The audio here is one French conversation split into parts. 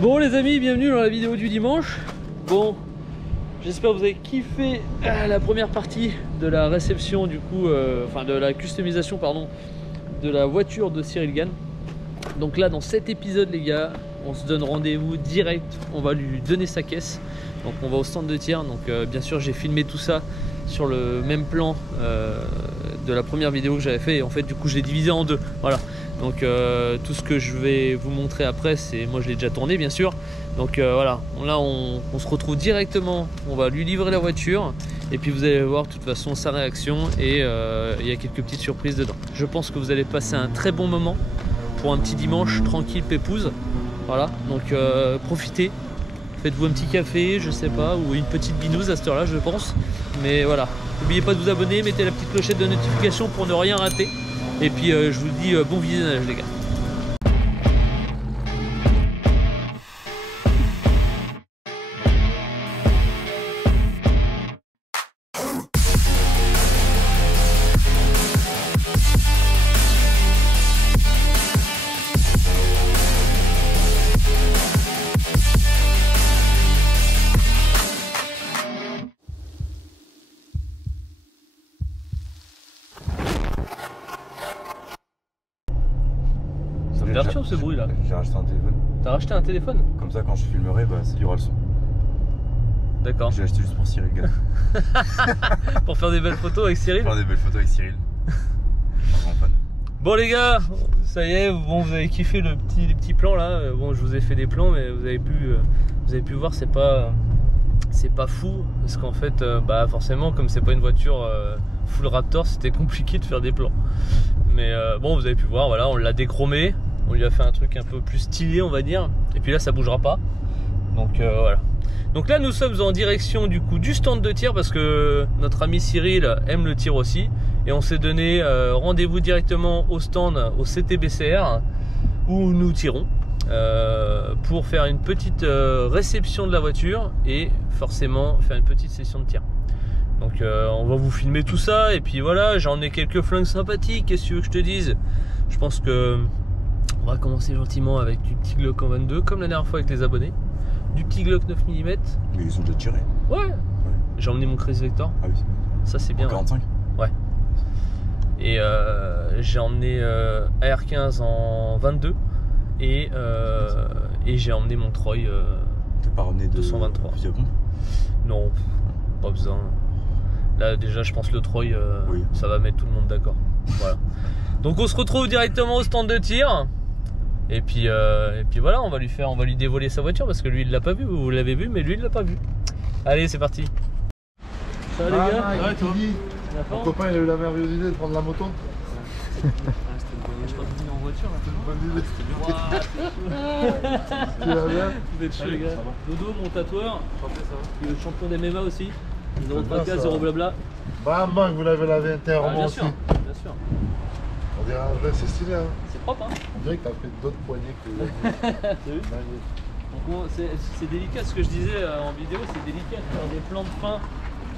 Bon les amis, bienvenue dans la vidéo du dimanche. Bon, j'espère que vous avez kiffé la première partie de la réception du coup, enfin de la customisation pardon, de la voiture de Cyril Gann. Donc là dans cet épisode les gars, on se donne rendez-vous direct, on va lui donner sa caisse. Donc on va au stand de tir, donc bien sûr j'ai filmé tout ça sur le même plan de la première vidéo que j'avais fait et en fait du coup je l'ai divisé en deux, voilà. Donc tout ce que je vais vous montrer après, c'est moi je l'ai déjà tourné bien sûr. Donc voilà, là on se retrouve directement, on va lui livrer la voiture et puis vous allez voir de toute façon sa réaction et il y a quelques petites surprises dedans. Je pense que vous allez passer un très bon moment pour un petit dimanche tranquille pépouze. Voilà, donc profitez, faites-vous un petit café, je sais pas, ou une petite binouse à cette heure là je pense. Mais voilà, n'oubliez pas de vous abonner, mettez la petite clochette de notification pour ne rien rater. Et puis je vous dis bon visionnage les gars. Ça me perturbe ce bruit là. J'ai racheté un téléphone. T'as racheté un téléphone? Comme ça quand je filmerai, bah, il y aura le son. D'accord. J'ai acheté juste pour Cyril Gann. Pour faire des belles photos avec Cyril? Pour faire des belles photos avec Cyril. Un grand fan. Bon les gars, ça y est, bon, vous avez kiffé les petits plans là. Bon, je vous ai fait des plans mais vous avez pu voir, c'est pas fou parce qu'en fait bah forcément comme c'est pas une voiture full Raptor, c'était compliqué de faire des plans. Mais bon, vous avez pu voir, voilà, on l'a déchromé, on lui a fait un truc un peu plus stylé on va dire. Et puis là ça bougera pas. Donc voilà. Donc là nous sommes en direction du coup du stand de tir parce que notre ami Cyril aime le tir aussi. Et on s'est donné rendez-vous directement au stand au CTBCR où nous tirons pour faire une petite réception de la voiture et forcément faire une petite session de tir. Donc on va vous filmer tout ça et puis voilà, j'ai emmené quelques flingues sympathiques, qu'est-ce que tu veux que je te dise. Je pense que on va commencer gentiment avec du petit Glock en 22 comme la dernière fois avec les abonnés. Du petit Glock 9 mm. Mais ils ont déjà tiré. Ouais. J'ai emmené mon Chris Vector. Ah oui. Ça c'est bien. En 45. Ouais. Et j'ai emmené AR15 en 22 et j'ai emmené mon Troy T'as pas ramené de 223. fusil à pompe? Non, pas besoin. Là déjà je pense le Troy oui. Ça va mettre tout le monde d'accord. Voilà. Donc on se retrouve directement au stand de tir. Et puis voilà, on va lui dévoiler sa voiture parce que lui il l'a pas vu, vous l'avez vu mais lui il l'a pas vu. Allez c'est parti. Ça va les gars? Ouais, toi. Mon copain il a eu la merveilleuse idée de prendre la moto. Je suis pas venu en voiture là. Tu vas bien? Vous êtes chaud les gars. Dodo, mon tatoueur, il est le champion des MMA aussi. 0 tracas, 0 blabla. Bam bam, vous l'avez lavé intérieurement Bien aussi. sûr, bien sûr. On dirait un vrai, c'est stylé hein. C'est propre hein. On dirait que t'as fait d'autres poignées que les autres. T'as vu? Donc c'est délicat ce que je disais en vidéo, c'est délicat de faire des plans de fin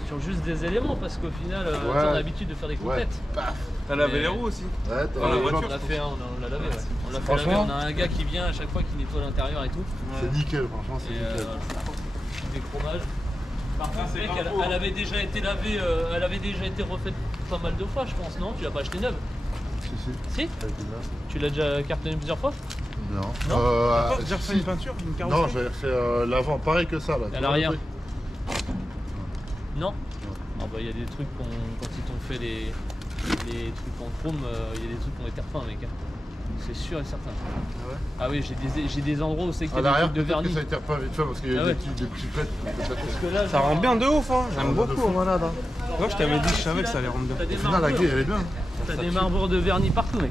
sur juste des éléments parce qu'au final on a l'habitude de faire des complétes. Paf. T'as lavé les roues aussi? Ouais, dans la voiture. On l'a fait, on l'a lavé. Ouais. On l'a fait laver, Franchement, on a un gars qui vient à chaque fois qui nettoie l'intérieur et tout. c'est nickel, franchement, c'est Et nickel. des chromages. Par contre, mec, elle avait déjà été lavée, elle avait déjà été refaite pas mal de fois, je pense, non? Tu l'as pas acheté neuve? Si? Avec une main. Tu l'as déjà cartonné plusieurs fois? Non. Non T'as déjà refait une peinture, une carrosserie? Non, j'avais refait l'avant, pareil que ça là. À l'arrière? Non? Ah bah il y a des trucs quand ils t'ont fait les trucs en chrome, il y a des trucs qui ont été refaits mec. C'est sûr et certain. Ah ouais? Ah oui, j'ai des endroits où c'est qu'il y À a des l'arrière, trucs de vernis. ça a été refait vite fait parce qu'il y a Ah eu ouais. des petits fêtes. Parce que là, Ça rend bien de ouf, hein. J'aime beaucoup. malade. Hein. Moi, je t'avais dit, je savais que ça allait rendre bien. T'as des Au final, la grille elle est bien. T'as des marbrures de vernis partout mec.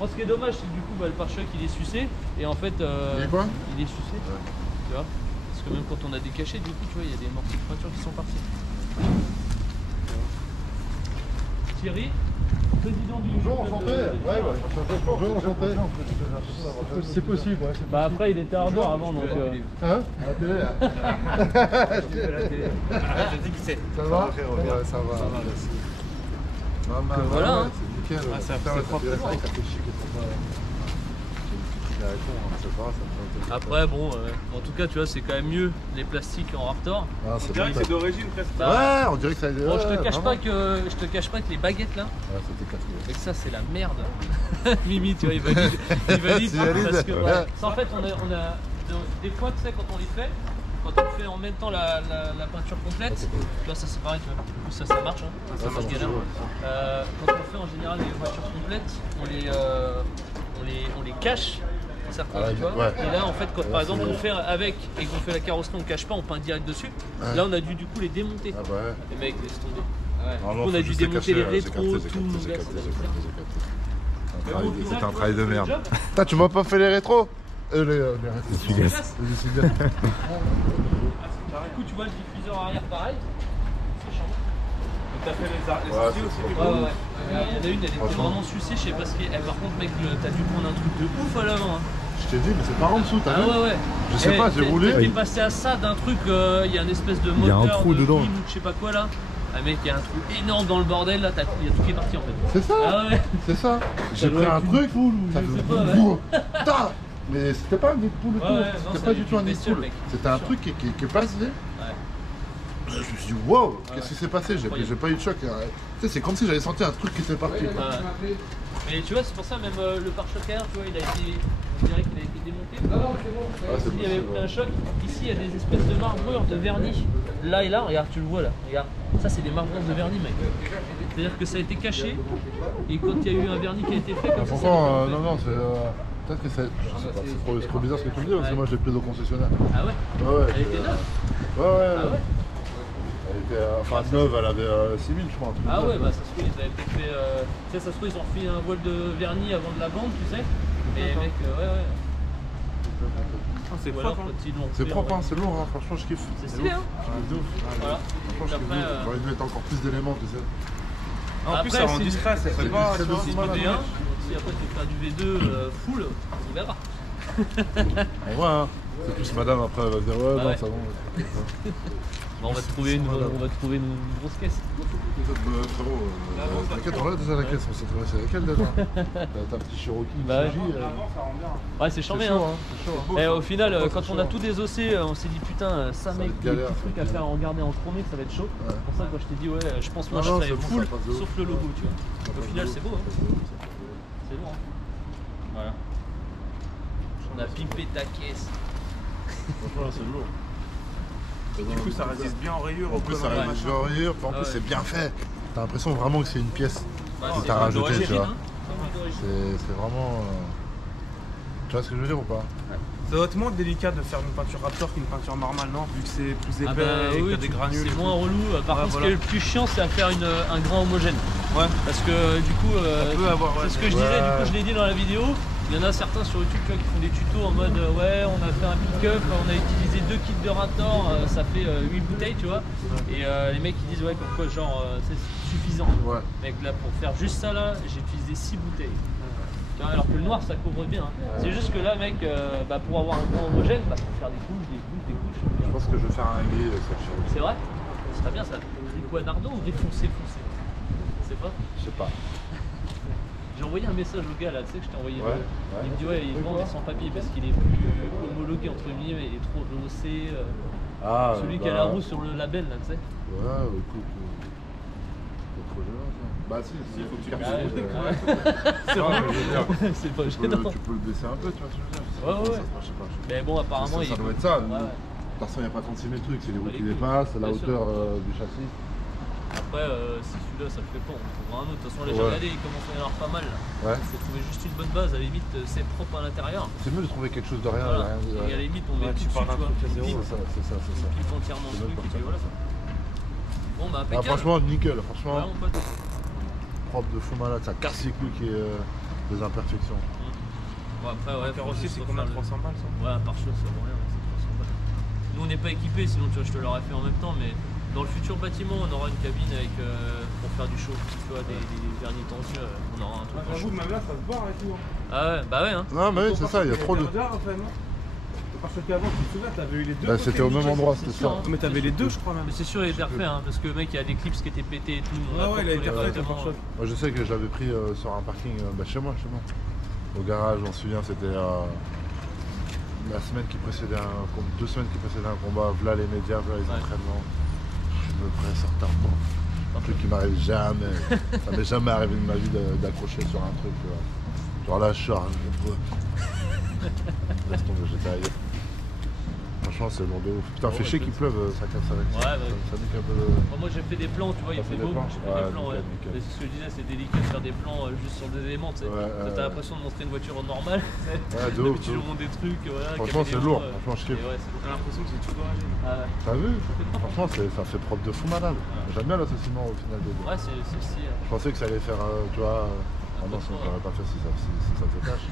Moi ce qui est dommage c'est que du coup bah, le pare-choc il est sucé et en fait Il est quoi? il est sucé. Ouais. Tu vois? Parce que même quand on a décaché du coup tu vois il y a des morceaux de peinture qui sont partis. Thierry, président du Bonjour, club enchanté. de- Ouais, bonjour, enchanté. C'est possible, ouais. Bah après il était ardeur avant donc Hein? À la télé là. Je dis que c'est. Ça va? Ouais, ça va. voilà, hein. C'est nickel. Ah, c'est Putain, propre. ça fait chic et tout ça. les rétros, hein, c'est pas, ça me fait Après, bon, en tout cas, tu vois, c'est quand même mieux les plastiques en Raptor. Ah, On c'est dirait pas que c'est top. d'origine presque. Ouais, on dirait que ça a été. Bon, je te cache vraiment. pas que les baguettes là, Ouais, c'était casse. et que ça c'est la merde. Mimi, tu vois, il valide Tu valides, parce que ouais. ça, en fait, on a des fois, tu sais, quand on les fait, quand on fait en même temps la peinture complète, tu vois, ça c'est pareil, tu vois, du coup ça marche, hein, ça Ouais, marche ça galère. marche, Quand on fait en général les voitures complètes, on les cache. Certains, Ah ouais, tu vois. ouais. Et là en fait quand Là, par exemple c'est- on fait avec et qu'on fait la carrosserie, on cache pas, on peint direct dessus. Ouais. Là on a dû du coup les démonter. Ah bah ouais. Les mecs laissent tomber. Ouais. Non, Du non, coup, on a faut dû juste démonter les cacher, j'ai rétros, capté, tout. j'ai là, capté. Mais bon, au final, C'était un travail de le merde. job, Putain, tu m'as pas fait les rétros les rétros. c'est efficace. Les essuie-glaces. Du coup tu vois le diffuseur arrière pareil. C'est chiant. T'as fait les Ouais, sorties c'est aussi trop du Ouais, coup. ouais, ouais. Il y en a une, elle était Franchement. vraiment sucée, je sais pas ce qui est. Par contre, mec, t'as dû prendre un truc de ouf à l'avant. Hein. Je t'ai dit, mais c'est par en dessous, t'as Ah vu? ouais, ouais. Je sais pas, j'ai roulé. T'es passé à ça d'un truc, il y a une espèce de moteur. Il y a un trou de dedans. clim ou je sais pas quoi là. Ah, mec, il y a un trou énorme dans le bordel là, il y a tout qui est parti en fait. C'est ça, Ah ouais. c'est ça. J'ai doit pris un être une truc. poule ou ça je fait sais pas, ouais. Putain. Mais c'était pas un nid de poule et Ouais, tout. ouais, non, C'était ça pas a du dû tout un être nid de bestiole, poule. mec. C'était un truc qui est passé. Je me suis dit, wow, qu'est-ce qui s'est passé? J'ai pas eu de choc. Tu sais, c'est comme si j'avais senti un truc qui était parti. Ouais. Mais tu vois, c'est pour ça, même le pare-choc arrière, tu vois, il a été. On dirait qu'il a été démonté. Ah, c'est Il y avait possible, pris un ouais. choc. Ici, il y a des espèces de marbrures de vernis. Là et là, regarde, tu le vois là. Regarde, ça, c'est des marbrures de vernis, mec. C'est-à-dire que ça a été caché. Et quand il y a eu un vernis qui a été fait, comme ça, ça a été Pourtant, fait. non, c'est. Peut-être que c'est. Je sais pas, c'est trop bizarre ce que tu me dis parce que Ouais. moi je l'ai pris au concessionnaire. Ah ouais. Ouais, Elle était neuve. Ouais. Ah ouais. Elle était. Enfin, neuve, elle avait 6000, je crois. un truc Ah comme ouais, ça. bah ça se trouve, ils avaient peut-être fait. Tu sais, ça se trouve, ils ont refait un voile de vernis avant de la vendre, tu sais. Mais mec, ouais. C'est Ou alors, propre. quand ils l'ont C'est refait, propre, ouais. hein, c'est lourd, hein, franchement, je kiffe. C'est stylé, hein. Je kiffe de ouf. Voilà. Franchement, je kiffe de Après, ouf. J'aurais dû mettre encore plus d'éléments, tu sais. En plus, Après, ça rend c'est- discret, ça fait c'est pas. discret tu vois. de Si Voilà, tu ouais. D1, si après tu veux faire du V2 full, on verra. En vrai, hein. C'est plus madame après, elle va se dire, ouais, Bah non, ouais. ça va. Bon, on va te trouver une grosse caisse. Frérot, t'inquiète, on l'a déjà la caisse, on s'est trouvé, c'est laquelle déjà? T'as un petit Cherokee, Bah ouais. Fuji, Ça rend bien. Ouais, c'est chambé, c'est hein. chaud, hein, c'est chaud. Et au final, C'est quand chaud, on a hein. tout désossé, on s'est dit putain, ça va mec, être des galère, petits trucs à faire en garder en chromé, que ça va être chaud. Ouais. C'est pour ça que quand je t'ai dit, ouais, je pense moi Non, je non, serais c'est bon, full, ça passe de ouf. sauf le logo, tu vois. Ça Au passe final, de c'est ouf. beau, hein. C'est lourd, hein. Voilà. On a pimpé ta caisse. Franchement, là, c'est lourd. Du coup, ça résiste bien en rayures. En plus, ça Ouais. résiste en rayures, puis en Ah plus, ouais. c'est bien fait. T'as l'impression vraiment que c'est une pièce Bah, que c'est t'as rajouté, d'origine, tu vois. hein. C'est d'origine. C'est vraiment. Tu vois ce que je veux dire ou pas? Ça doit être moins délicat de faire une peinture Raptor qu'une peinture normale, non? Vu que c'est plus épais Ah bah et que oui, t'as des granules. c'est moins relou. Par Ouais, contre, ce voilà. qui est le plus chiant, c'est à faire un grain homogène. Ouais. Parce que du coup, Ça peut avoir. c'est Ouais, ce que je Ouais. disais, du coup je l'ai dit dans la vidéo. Il y en a certains sur YouTube tu vois, qui font des tutos en mode ouais, on a fait un pick-up, on a utilisé 2 kits de Raptor, ça fait 8 bouteilles, tu vois. Et les mecs ils disent ouais, comme quoi, genre c'est suffisant. Ouais. Mec, là pour faire juste ça, là, j'ai utilisé 6 bouteilles. Tu vois, alors que le noir ça couvre bien. Hein. C'est juste que là, mec, pour avoir un grain homogène, faut faire des couches, des couches, des couches. Je pense que je vais faire un gris avec cette Cherokee. C'est vrai? Ce serait bien ça. Gris quoi, Nardo ou gris foncé? Je sais pas. Je sais pas. J'ai envoyé un message au gars là, tu sais que je t'ai envoyé. Ouais, Il me dit ouais, il Oui, vend quoi des sans-papiers parce qu'il est plus homologué entre guillemets, il est trop rehaussé. Ah, Celui qui a la roue sur le label là, tu sais. Ouais, écoute. C'est trop gênant ça. Bah si, il faut que tu Ah, ouais. C'est vrai, je veux dire. C'est pas Tu peux, gênant. tu peux le baisser un peu, tu vois ce que je veux dire. Je sais Ouais, pas comment ouais. ça se passe, je sais pas. Mais bon, apparemment, Ça doit être ça. Ouais, ouais. De toute façon, il n'y a pas 36 000 trucs, c'est les roues Bah, qui les dépassent, la bien sûr. hauteur du châssis. Après, si celui-là ça le fait pas, on trouvera un autre. De toute façon, là, j'ai Ouais. regardé, il commence à y en avoir pas mal. Ouais. Il faut trouver juste une bonne base, à la limite, c'est propre à l'intérieur. C'est mieux de trouver quelque chose de rien. Voilà. de rien Et à la limite, on met Ouais, tout tu dessus, pars d'un tu vois. truc à zéro, Pipe, C'est ça. pipe entièrement le C'est truc, bon, et puis voilà. Bon, bah, Ah, impeccable. franchement, nickel. Franchement, Ouais, mon pote. propre de fou malade. Ça casse les couilles qu'il y ait des imperfections. Bon, après, ouais, Un carrossier, c'est combien? 300 balles ça? Ouais, par chose, ça vaut rien, c'est 300 balles. Nous, on n'est pas équipés, sinon tu vois, je te l'aurais fait en même temps, mais dans le futur bâtiment, on aura une cabine avec pour faire du chaud, tu vois, des vernis tendus, on aura un truc en chaud. J'avoue, même là, ça se barre et tout. Ah ouais, bah ouais, hein. Non, mais oui, c'est ça, il y a trop de. Parce qu'avant, tu te souviens, t'avais eu les deux. Bah, c'était au même endroit, c'est c'était sûr, ça. hein. Mais t'avais les deux, je crois même. Mais c'est sûr, il était refait, hein, parce que mec, il y a des clips qui étaient pétés et tout. on Ah a ouais, il a été contrôlé refait, correctement. par chose. Moi, je sais que je l'avais pris sur un parking chez moi. au garage, on se souvient, c'était la semaine qui précédait 2 semaines qui précédaient un combat, voilà les médias, voilà les entraînements. Je me presse en retard. Un truc qui m'arrive jamais. Ça m'est jamais arrivé de ma vie d'accrocher sur un truc. Genre là, je sors. Laisse tomber, j'étais ailleurs. Franchement, c'est long de ouf. Putain, fait chier qu'il pleuve, ça casse avec. Ouais, Ça nique un peu le. Moi j'ai fait des plans, tu vois, il fait beau. J'ai fait des plans, ouais. nickel. Mais c'est ce que je disais, c'est délicat de faire des plans juste sur des éléments, tu sais. T'as l'impression de montrer une voiture normale. Ouais, de ouf. D'habitude, on monte des trucs, voilà. Franchement, c'est lourd. Franchement, je kiffe. T'as l'impression que c'est tout doragé. T'as vu? Franchement, ça fait propre de fou malade. J'aime bien l'associement au final des deux. Ouais, c'est si. Je pensais que ça allait faire, tu vois. Ah non, ça n'aurait pas fait si ça fait tâche.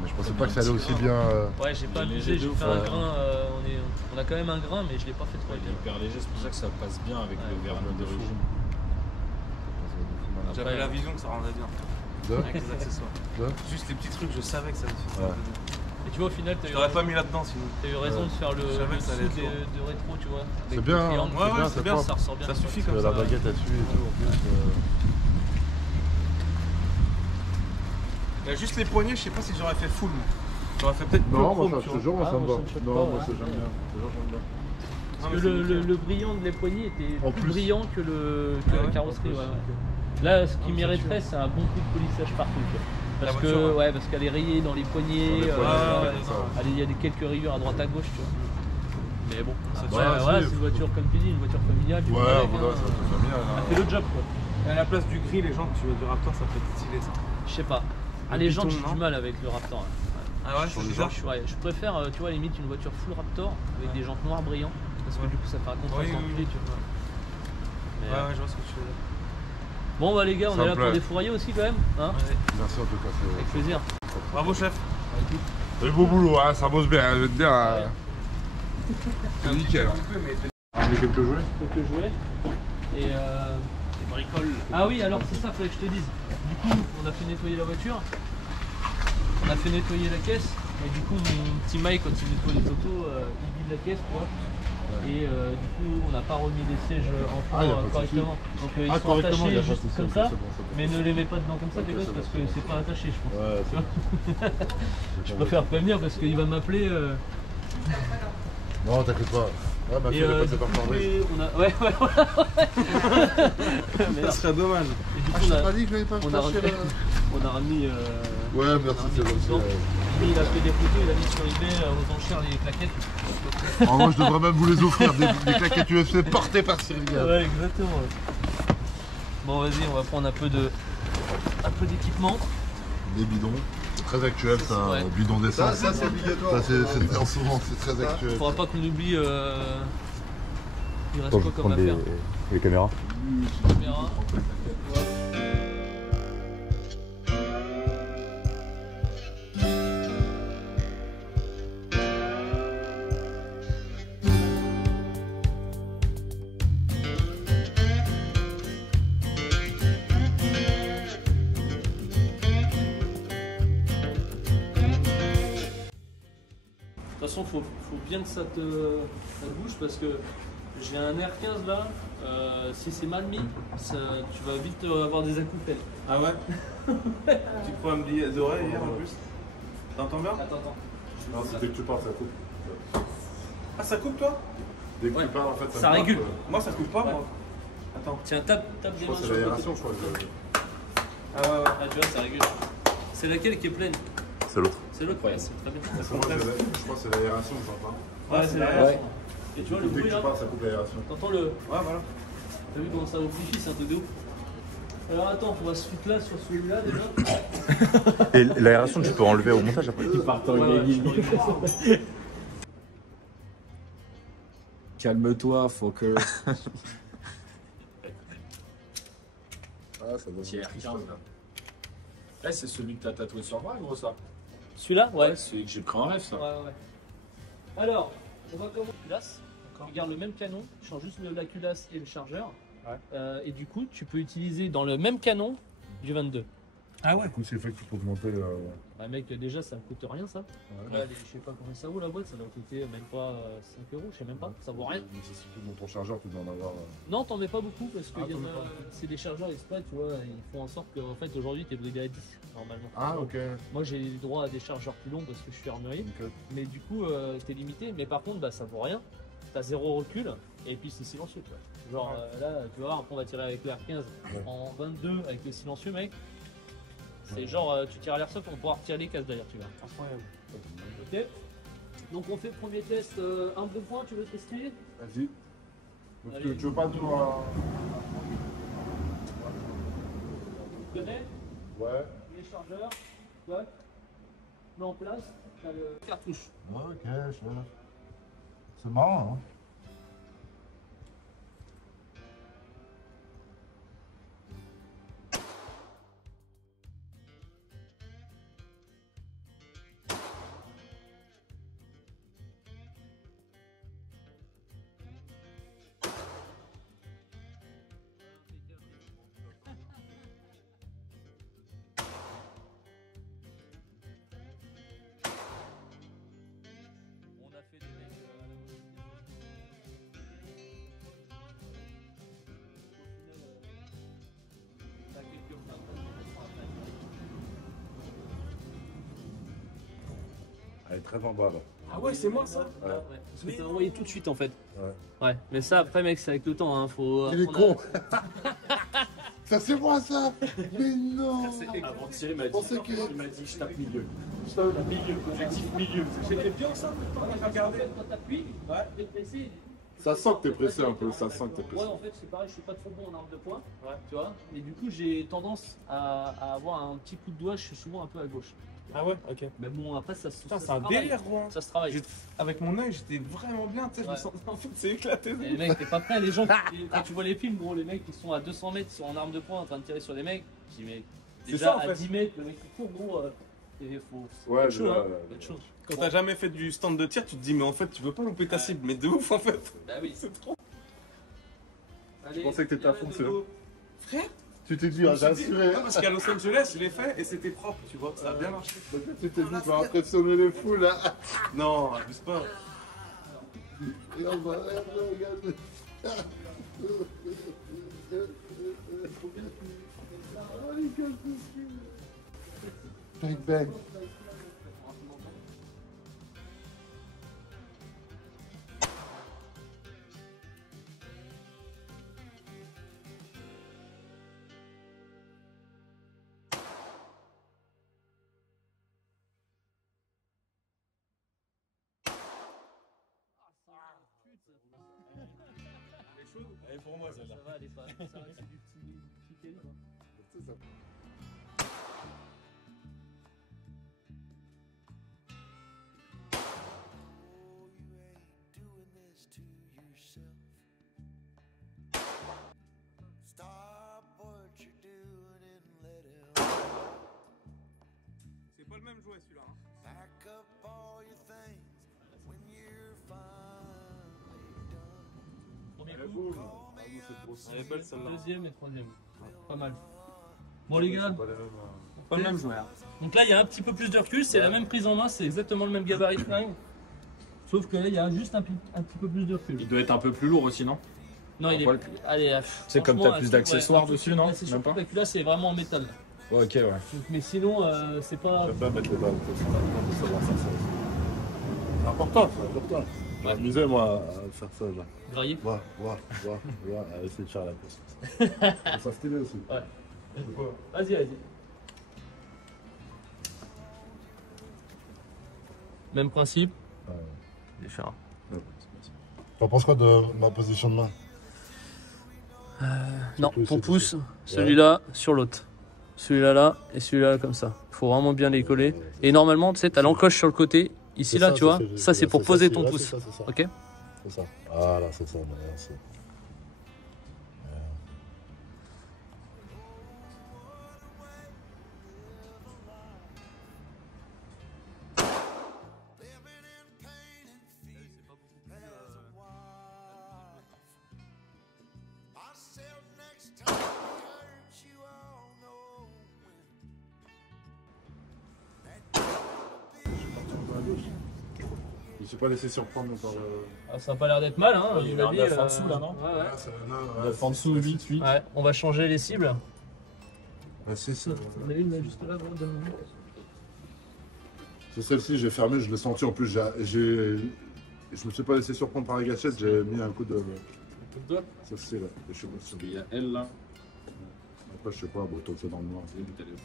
Mais je pensais pas que ça allait aussi bien. Ouais, j'ai pas abusé, j'ai fait un grain. On a quand même un grain, mais je l'ai pas fait trop Il est hyper léger, c'est pour ça que ça passe bien avec le vernis d'origine. J'avais la vision que ça rendait bien. Avec les accessoires. Juste les petits trucs, je savais que ça allait faire. Et tu vois, au final, J'aurais pas mis là-dedans sinon. T'as eu raison de faire le ça allait dessous être de rétro, tu vois. C'est bien, Ouais, c'est bien, propre. ça ressort bien. Ça suffit Parce comme que ça. la baguette elle suit et tout en plus. Il y a juste les poignets, je sais pas si j'aurais fait full. J'aurais fait peut-être Non, chrome, moi tu ça, vois. toujours, moi Ah, ça me moi, va. ça me choque Non, pas, moi ouais. ça j'aime bien. Toujours j'aime bien. Parce que le brillant de les poignées était En plus plus. brillant que la carrosserie. Ouais. Là, ce qui mériterait, c'est un bon coup de polissage partout. Quoi. Parce La que, voiture, ouais, parce qu'elle est rayée dans les poignées. Dans les poignées, Il y a quelques rayures à droite à gauche, tu vois. Mais bon, va, c'est une voiture, comme tu dis, une voiture familiale. tu vois, Ouais, avec, voilà, hein. ça fait bien. Ça fait le job, quoi. Et à la place du gris, les gens, tu veux du Raptor, ça peut être stylé ça. Je sais pas. Le Les gens, piton, j'ai non du mal avec le Raptor. Hein. Ah ouais, c'est bizarre. Je préfère, tu vois, limite une voiture full Raptor avec des jantes noires brillantes. Parce que du coup, ça fait un contraste en clé, tu vois. Mais, Ouais, je vois ce que tu veux dire. bon, bah les gars, on Ça est me là pour plaît. défourailler aussi quand même. Hein, Merci en tout cas. avec plaisir. Bravo, chef. C'est beau boulot, hein, ça bosse bien, je vais te dire. C'est nickel. On a mis quelques jouets. Quelques jouets. Et Bricole. ah oui, alors c'est ça, fallait que je te dise. Du coup, on a fait nettoyer la voiture. On a fait nettoyer la caisse. Et du coup, mon petit Mike, quand il nettoie les autos, il vide la caisse, quoi. Et du coup, on n'a pas remis les sièges en Ah, y a fond pas de correctement. Donc ils sont correctement, y a attachés pas de juste souci, comme ok, ça. c'est bon, c'est bon. Mais ne les mets pas dedans comme ça, tes Ok, gosses, c'est parce bon, que c'est c'est pas attaché, je pense. Ouais, Tu vois. Je préfère prévenir parce qu'il va m'appeler. Non, t'inquiète pas. Ouais, ma fille elle est passée par Fabrice. on a... Ouais. Ça serait dommage. Et du coup, Ah, je t'ai pas dit que j'avais pas on a cherché ramené, là. on a ramené Ouais, merci, c'est gentil. il a fait des photos, il a mis sur eBay aux enchères les claquettes. En vrai, je devrais même vous les offrir, des claquettes UFC portées par Cyril Gall. Ouais, exactement. Bon, vas-y, on va prendre un peu d'équipement. Des bidons. C'est très actuel, ça, Ouais. bidon d'essence. Ça, c'est obligatoire. Ça, c'est en ce moment, c'est très actuel. Faudra pas qu'on oublie. Il reste quoi comme affaire? les caméras. Caméra. De toute façon, faut bien que ça bouge parce que j'ai un R15 là. Si c'est mal mis, tu vas vite avoir des acouphènes. Ah ouais. Petit problème d'oreille hier en plus. T'entends bien? Attends. Non, c'est dès que tu parles, ça coupe. Ah, ça coupe toi? Dès que Ouais. tu parles, en fait, Ça régule. Moi ça coupe pas Ouais. moi. Attends. Tiens, tape Je des crois mains que sur c'est le côté. l'aération, je crois. Ah ouais. Ah, tu vois, ça régule. C'est laquelle qui est pleine? C'est l'autre. C'est l'autre, ouais, c'est très bien. Parce que moi, je crois que c'est l'aération, j'entends. Ouais, c'est l'aération. Et tu vois le Dès que bruit tu là? parles, ça coupe l'aération. T'entends le. Ouais, voilà. T'as vu comment ça amplifie, c'est un truc de ouf. Alors attends, on va se foutre là sur celui-là déjà. Et l'aération, tu peux enlever au montage après. Ouais, je peux régler ça. Calme-toi, fucker. Ah, ça donne. Tiers 15 là. Eh, c'est celui que t'as tatoué sur moi, gros, ça. Celui-là? Ouais. Celui que j'ai pris en rêve, ça. Ouais. Alors, on va commencer la culasse. Tu gardes le même canon, tu changes juste la culasse et le chargeur. Et du coup, tu peux utiliser dans le même canon du 22. Ah ouais. Du coup, c'est fait qu'il faut augmenter. Bah mec, déjà ça me coûte rien ça. Ouais. Là, je sais pas combien ça vaut la boîte, ça doit coûter même pas 5 euros, je sais même pas, ça vaut rien. Mais c'est surtout dans ton chargeur, tu dois en avoir. Non, t'en mets pas beaucoup parce que Ah, t'en mets pas. c'est des chargeurs exprès, tu vois, ils font en sorte qu'en fait aujourd'hui t'es bridé à 10 normalement. Ah, ok. Moi j'ai le droit à des chargeurs plus longs parce que je suis armurier, Ok. mais du coup t'es limité, mais par contre bah ça vaut rien, t'as zéro recul et puis c'est silencieux quoi. Genre là tu vas voir, après on va tirer avec le R15 en 22 avec le silencieux mec. C'est genre tu tires à l'airsoft, on pourra retirer les cases d'ailleurs tu vois. Incroyable. Ok. Donc on fait premier test, un bon point, tu veux tester? Vas-y. Donc, Allez. tu veux pas tout. Tu connais Ouais. les chargeurs, ouais. Mets en place, t'as le cartouche. Ok, chef. C'est marrant, hein. On a fait des mecs à la machine. Au final, t'as quelques plaintes. Elle est très en bas, là. Ah ouais, c'est moi ça. Ouais. Parce que t'as envoyé tout de suite en fait. Ouais. Ouais, mais ça après mec c'est avec le temps hein, faut... Il est con. Ça, c'est moi, ça. Mais non. Avant-hier, il m'a Je pensais que. dit je tape milieu. Je tape milieu, objectif milieu. C'était bien ça. On a regardé. Quand t'appuies, t'es pressé. Ça sent que t'es pressé un peu. Ça sent que t'es Ouais pressé. en fait c'est pareil, je suis pas trop bon en arme de poing, tu vois. Et du coup j'ai tendance à avoir un petit coup de doigt, je suis souvent un peu à gauche. Ah ouais, ok. Mais bon après ça se Putain, ça c'est un se travaille. délire, gros. Ça se travaille. Avec mon œil, j'étais vraiment bien, tu sais, je me Ouais. sentais en fait, c'est éclaté. Et les mecs, t'es pas prêt, les gens, quand tu vois les films, gros, les mecs qui sont à 200 mètres, ils sont en arme de poing en train de tirer sur les mecs. Je dis, mais C'est déjà ça, en à fait. 10 mètres, le mec qui court, gros, il faut Ouais, être chaud, hein. ouais. Faut être chaud. Quand t'as jamais fait du stand de tir, tu te dis, mais en fait, tu veux pas louper ta cible, mais de ouf en fait. Bah oui. C'est trop. Allez, pensais que t'étais à viens, fond, Dodo. Frère, Tu t'es dit, ah, j'ai assuré. non, parce qu'à Los Angeles, je l'ai fait et c'était propre, tu vois, ça a bien marché. Tu t'es dit, je vais impressionner les foules, là. Non, abuse pas. Regarde, regarde. Bang, bang. Elle est pour moi celle-là. Ça va, elle est pas. Ça va, c'est du petit calibre. C'est ça. C'est pas le même jouet celui-là. Hein. Premier Elle est coup, beau, c'est trop. Elle est belle celle-là. deuxième et troisième. Pas mal. Bon les gars, Pas les mêmes, Pas le même jouet. Hein. donc là il y a un petit peu plus de recul, c'est la même prise en main, c'est exactement le même gabarit de flingue. Sauf que là il y a juste un petit peu plus de recul. Il doit être un peu plus lourd aussi, non? Non, il est. poil. Allez, C'est comme franchement, t'as plus un truc, d'accessoires un truc, dessus, non? C'est Même surtout pas que là, c'est vraiment en métal. Ouais, ok, ouais. Donc, mais sinon, c'est pas. J'aime bien mettre les balles, de savoir faire ça. C'est important, c'est important. Je Ouais. m'amusais, moi, à faire ça, là. Graillé. Voir, à essayer de faire la course. C'est ça stylé aussi. Ouais. C'est quoi? Vas-y, vas-y. Même principe. Ouais. Différent. T'en penses quoi de ma position de main? Non, plus, ton c'est pouce, celui-là sur l'autre. Celui-là là et celui-là là, comme ça. Il faut vraiment bien les coller. Et normalement, tu sais, t'as l'encoche sur le côté. Ici C'est là, ça, tu vois, c'est ça c'est pour poser ton ouais, pouce. c'est ça. Ok? C'est ça. Voilà, c'est ça, merci. suis pas laissé surprendre par le. Ah, ça a pas l'air d'être mal, hein. Il y a un 9 en dessous, là, non? Ouais, ouais. Ah, c'est un 9, 9 en dessous, 8, 8. Ouais, on va changer les cibles. Ouais, c'est ça. On a une là, juste là, bon, donne-moi. C'est celle-ci, j'ai fermé, je l'ai senti. En plus, je me suis pas laissé surprendre par la gâchette, j'ai mis un coup de. Coup de doigt. Celle-ci, là. Je sais pas si Il y a elle là. Après, je sais pas, bon, toi, c'est dans le noir. Et l'autre, elle est là.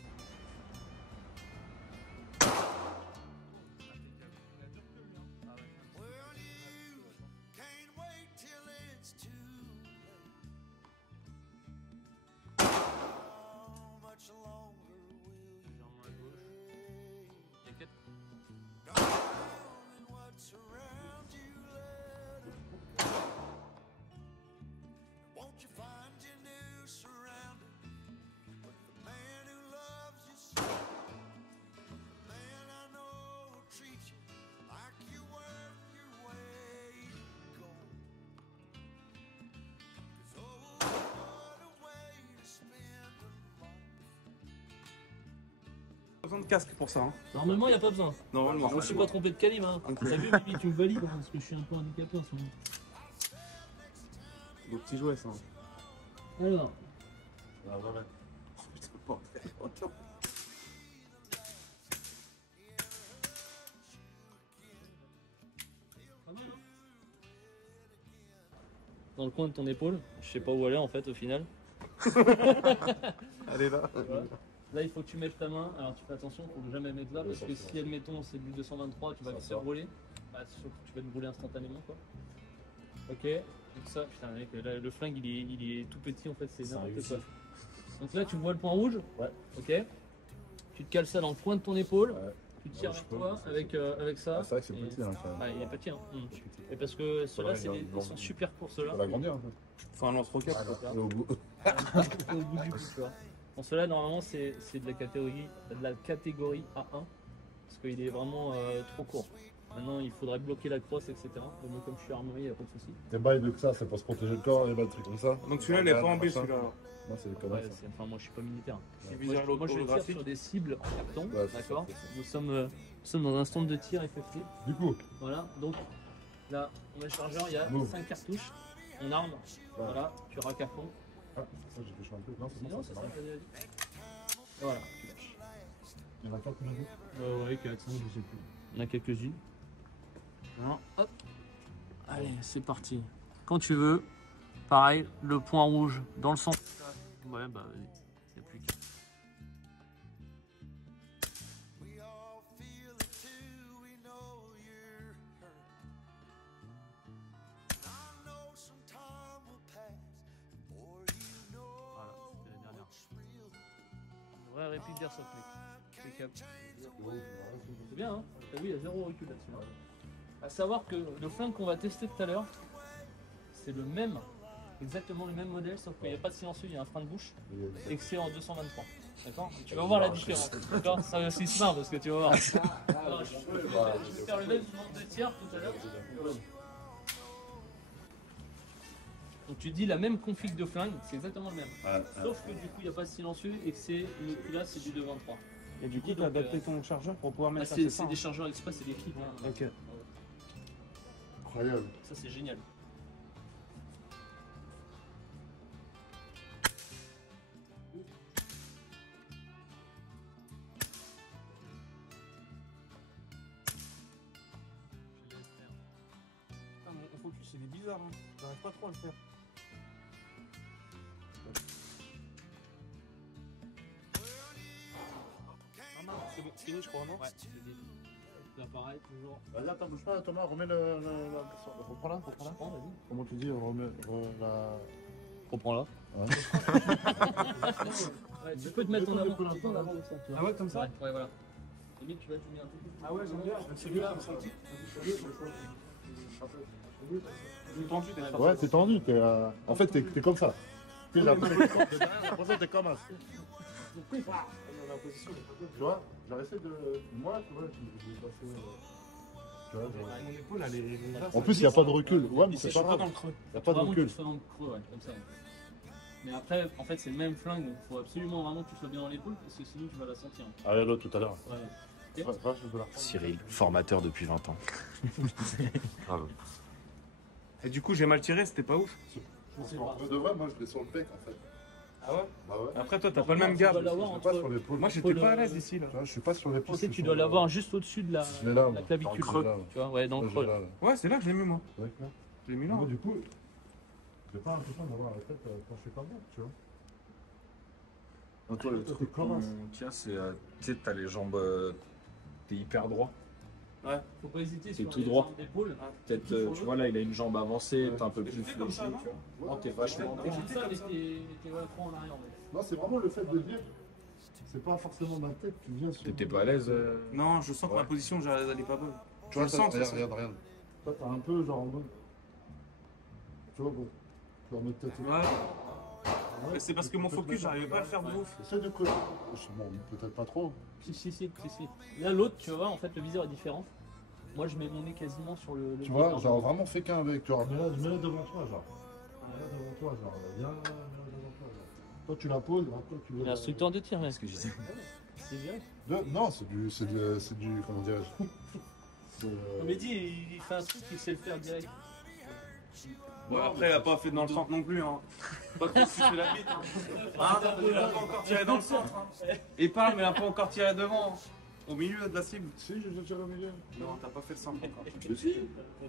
Pas besoin de casque pour ça. Hein. Normalement, il n'y a pas besoin. Normalement. Je me suis pas trompé de calibre. Hein. Ok. T'as vu, Bibi, tu me valides hein, parce que je suis un peu handicapé en ce moment. Des petits jouets, ça. Alors, Ah, voilà. dans le coin de ton épaule, je sais pas où aller en fait au final. Elle est là. Voilà. Là, il faut que tu mettes ta main. Alors, tu fais attention, il faut jamais mettre là parce que si, admettons, c'est du 223, tu vas te faire brûler. Bah, c'est sûr que tu vas te brûler instantanément, quoi. Ok, donc ça, putain, mec, là, le flingue il est tout petit en fait, c'est n'importe quoi. Donc là, tu vois le point rouge. Ouais. Ok. Tu te cales ça dans le coin de ton épaule. Ouais. Tu tires Ouais, vers je peux, toi c'est avec ça. Ah, c'est vrai que c'est Et- petit, hein, ça. Ouais, il est petit. Hein. Et parce que ceux-là, Ouais, ils sont super courts, ceux-là. Ça va grandir un peu. Faut un lance-roquette. Et au bout. Au bout du bout, tu vois. Bon, ceux-là, normalement, c'est de la catégorie A1. Parce qu'il est vraiment trop court. Maintenant, il faudrait bloquer la crosse, etc. Mais moi, comme je suis armurier, il n'y a pas de souci. Des bails de ça, c'est pour se protéger le corps, les balles, trucs comme ça. Donc celui-là, il est pas en B, celui-là. Non, c'est des Ouais, conneries. ça. enfin, moi, je suis pas militaire. C'est Moi, visage moi, je tire holographique. sur des cibles en carton, Ouais, c'est d'accord. ça, c'est Nous sommes dans un stand de tir FFT. Du coup, Voilà, donc là, on a le chargeur, il y a Move. 5 cartouches. On arme, voilà, tu raques à fond. ah, ça, j'ai fait chaud un peu. Non, c'est Non, bon, c'est ça, ça, c'est vas-y, vas-y. Voilà, tu lâches. Il y en a 4 maintenant. Ouais, 4, 5, je sais plus. Il y en a quelques-unes. Voilà, hop. Allez, c'est parti. Quand tu veux, pareil, le point rouge dans le centre. Ouais, bah vas-y. Il n'y a plus qu'à. Voilà, c'était la dernière. Une vraie réplique d'Airsoft, mec. C'est cap. C'est bien, hein. T'as vu, il y a zéro recul là-dessus. À savoir que le flingue qu'on va tester tout à l'heure, c'est le même, exactement le même modèle, sauf qu'il n'y a pas de silencieux, il y a un frein de bouche, et que c'est en 223. D'accord. Tu vas voir la différence. D'accord. Ça c'est smart parce que tu vas voir. Alors, je vais faire le même nombre de tirs tout à l'heure. Donc tu dis la même config de flingue, c'est exactement le même. Sauf que du coup il n'y a pas de silencieux et que c'est le là c'est du 223. Et du coup, t'as adapté ton chargeur pour pouvoir Ah, mettre ça. c'est ça, des chargeurs express et des clips. Hein. Ok. Incroyable. Ça c'est génial. Putain, mon focus, il est bizarre. Hein. J'arrive pas trop à le faire. Ah non, c'est fini, je crois, non? Ouais, c'est des. Là pareil, toujours. Vas-y, attends, bouge pas, Thomas, remets reprends-la, reprends-la. Prends, vas-y. Comment tu dis, la. Reprends-la. Ouais. Ouais, tu peux te mettre en avant, un peu en avant de ça. Tu vois. Ah ouais, comme ça? Ouais, ouais, voilà. Limite, tu vas te mettre un peu plus. Ah ouais, j'aime bien. C'est mieux comme ça. J'ai tendu, t'es Ouais, t'es tendu, en fait, t'es comme ça. Tu sais, j'ai l'impression que t'es comme un. Tu vois, j'ai essayé de. Moi, tu vois, je vais passer. Tu vois, Mon épaule, elle est là. En plus, il n'y a pas de recul. Ouais, mais Il c'est s'échauffe pas pas dans grave. le creux. Il n'y a pas de Vraiment que recul. tu sois dans le creux, ouais, comme ça. Mais après, en fait, c'est le même flingue, donc il faut absolument vraiment que tu sois bien dans l'épaule, parce que sinon tu vas la sentir. Ah, l'autre tout à l'heure. Ouais. Cyril, formateur depuis 20 ans. Grave. Et du coup, j'ai mal tiré, c'était pas ouf. De vrai, moi je vais sur le pec en fait. Ah ouais? Bah ouais. Après, toi, t'as pas le même gap. Tu dois l'avoir Je suis pas entre- sur l'épaule. Moi, j'étais pas à l'aise ici, là. Tu vois, je suis pas sur l'épaule. Tu sais, tu dois l'avoir juste au-dessus de la, Je l'ai là, la moi. clavicule. Dans le creux. Tu vois, ouais, dans le creux. là. Ouais, c'est là que je l'ai mis, moi. D'accord. Je l'ai mis là. Moi, du coup, j'ai pas l'impression d'avoir la tête quand je suis comme ça, tu vois. Toi, le truc qu'on tient, c'est. Tu sais, t'as les jambes. T'es hyper droit. Ouais, faut pas hésiter C'est sur tout les droit. jambes d'épaule. Peut-être, tu vois, là, il a une jambe avancée, t'es un peu plus fléchi, tu vois. Non, t'es vachement droit. C'est ça, mais t'es trop en arrière. En fait. Non, c'est vraiment le fait de dire. C'est pas forcément ma tête, tu viens sur. T'étais pas à l'aise Non, je sens que ma position, elle est pas bonne. Tu vois, Je sens, regarde, ça. regarde. Toi, t'as un peu genre en mode. Tu vois, bon. Tu vas mettre tête. Ouais. Mais c'est parce que mon focus, j'arrivais pas à le faire de ouf. Essaye de coller. Bon, peut-être pas trop. Si. Là, l'autre, tu vois, en fait, le viseur est différent. Moi, je mets mon nez quasiment sur le. Tu vois, genre vraiment fait qu'un avec. Tu vois, mets-la devant toi, genre. Mets-la devant toi, genre. Viens, mets-la devant toi, genre. Toi, tu la poses, après, tu veux. Il y a un instructeur de tir, là. ce que je disais. C'est vrai. Non, c'est du. Comment dirais-je. Mais dis, il fait un truc, il sait le faire direct. Bon, après, il a pas fait dans le centre non plus, hein. Pas trop si c'est la bite, hein. Il a pas encore tiré dans le centre, hein. Il parle, mais il a pas encore tiré devant. Hein. Au milieu de la cible. Si, j'ai tiré au milieu. Non, t'as pas fait le centre encore. Mais si.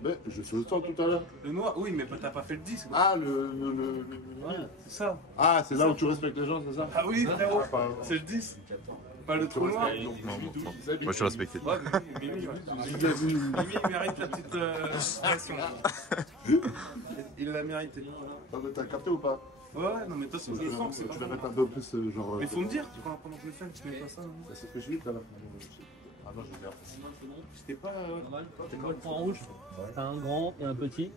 Mais je suis le centre tout à l'heure. Le noir, oui, mais t'as pas fait le 10. Ah, Voilà. C'est ça. Ah, c'est là où tu respectes les gens, c'est ça? Ah oui, frérot. Ah, pardon. C'est le 10. Pas le trou noir. Non. Moi, je suis respecté. Ouais, Mimi, il mérite la petite pression. Il l'a mérité. T'as capté ou pas? Ouais, non, mais toi, c'est le centre, c'est pas Tu le bon. répètes un peu plus, genre. Mais faut me dire, pendant que je le fais, tu mets pas ça. hein. C'est ce que je dis tout à l'heure. Ah non, j'ai merde. C'était pas. Tu vois le point rouge, Ouais. t'as un grand et un petit.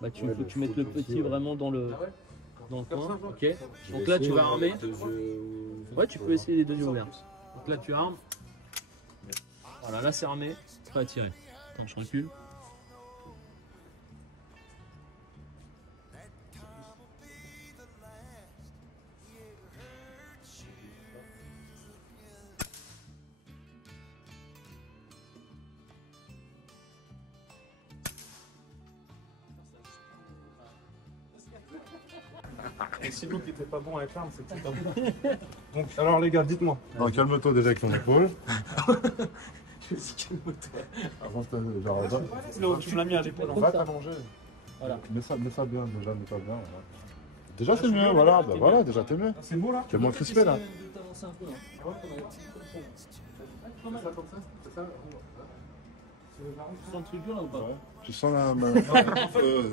Bah, tu Ouais, faut le que tu mettes le foot petit aussi, ouais. vraiment dans le Comme coin. ça, Ok. Donc là, tu vas armer. Ouais, tu peux essayer les deux yeux ouverts. ouverts. Donc là, tu armes. Voilà, là, c'est armé. Prêt à tirer. Attends, je recule. Et c'est nous qui n'étais pas bon avec l'arme, c'était pas bon. Donc, alors les gars, dites-moi. Non, calme-toi déjà avec ton épaule. Je me suis calmé. Avant, genre, Là où tu me l'as mis à l'épaule. va t'allonger. Voilà. Mets ça bien, déjà, mets-toi bien. Voilà. Déjà, c'est mieux, voilà. Bah, voilà, déjà, t'es mieux. C'est beau là? T'es moins crispé, là. De t'avancer un peu. Hein. C'est ça? Tu sens le truc dur là ou pas? Tu sens la.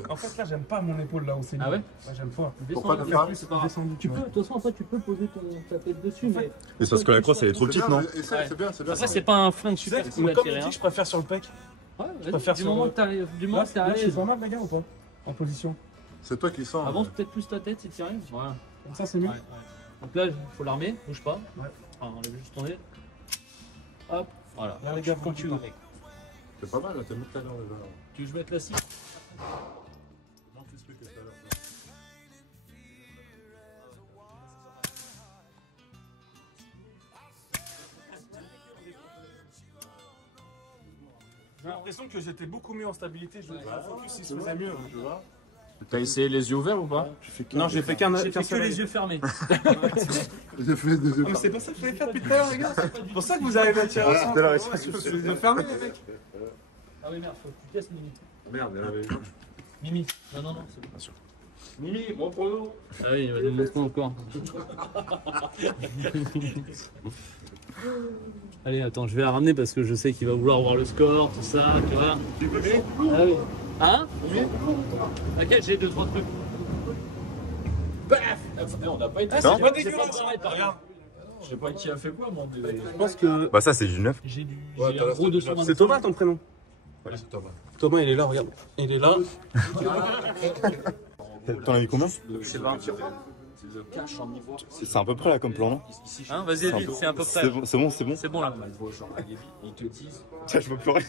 En fait, là, j'aime pas mon épaule là où c'est. Ah ouais? J'aime pas. Pourquoi t'as fait ça? C'est pas grave. Descendu, Tu peux, de toute façon, après, tu peux poser ta tête dessus. Mais... Et c'est parce que la crosse, elle est trop petite, non? C'est bien, c'est bien. Après, c'est pas un flingue super Comme cool à il tirer. dit, Hein. je préfère sur le pec. Ouais, préfère du sur moment le- que t'arrives, du moment que t'es à Là, je suis l'aise. pas mal, les gars, ou pas? En position. C'est toi qui sens. Avance peut-être plus ta tête si tu arrives. Voilà. Comme ça, c'est mieux. Ouais. Donc là, il faut l'armer, bouge pas. Ouais. Enfin, on lève juste ton nez. Hop, voilà. Là, les gars, continue. C'est pas mal, là, t'as mis tout à l'heure, déjà. Tu veux que je mette la cible? Non, fais ce que t'as tout à l'heure. J'ai l'impression que j'étais beaucoup mieux en stabilité. Je focus, il se faisait mieux. Tu vois? T'as essayé les yeux ouverts ou pas? Non, j'ai fait qu'un J'ai fait que seul les œil. yeux fermés. J'ai fait des yeux. Ah, mais c'est pas ça qu'il fallait faire depuis tout à l'heure, les gars. C'est pour ça que vous arrivez à tirer au centre. Ouais, c'est les yeux fermés, les mecs. Ah oui, merde, faut que tu casses Mimi. Merde, il y en avait. Mimi. Non, c'est bon. Mimi, mon prono. Ah oui, vas-y, montre-moi encore. Allez, attends, je vais la ramener parce que je sais qu'il va vouloir voir le score, tout ça, tu vois. Ah oui. Hein? Ok, j'ai 2-3 trucs. Paf! On n'a pas été. Non. Pas dégueulasse. Regarde. Je sais pas qui a fait quoi, moi. Mais... Je pense que. Bah, ça, c'est du neuf. J'ai Ouais, un gros 220. C'est Thomas ton prénom? Ouais, c'est Thomas. Thomas, il est là, regarde. Il est là. T'en as mis combien? C'est 20 euros. C'est le cash en niveau. C'est à peu près là comme plan, non? Ici, Hein, vas-y, vite, c'est un peu près. C'est bon, c'est bon, c'est bon. C'est bon là. on voit genre à Gaby, ils te disent. Tiens, je veux plus rien.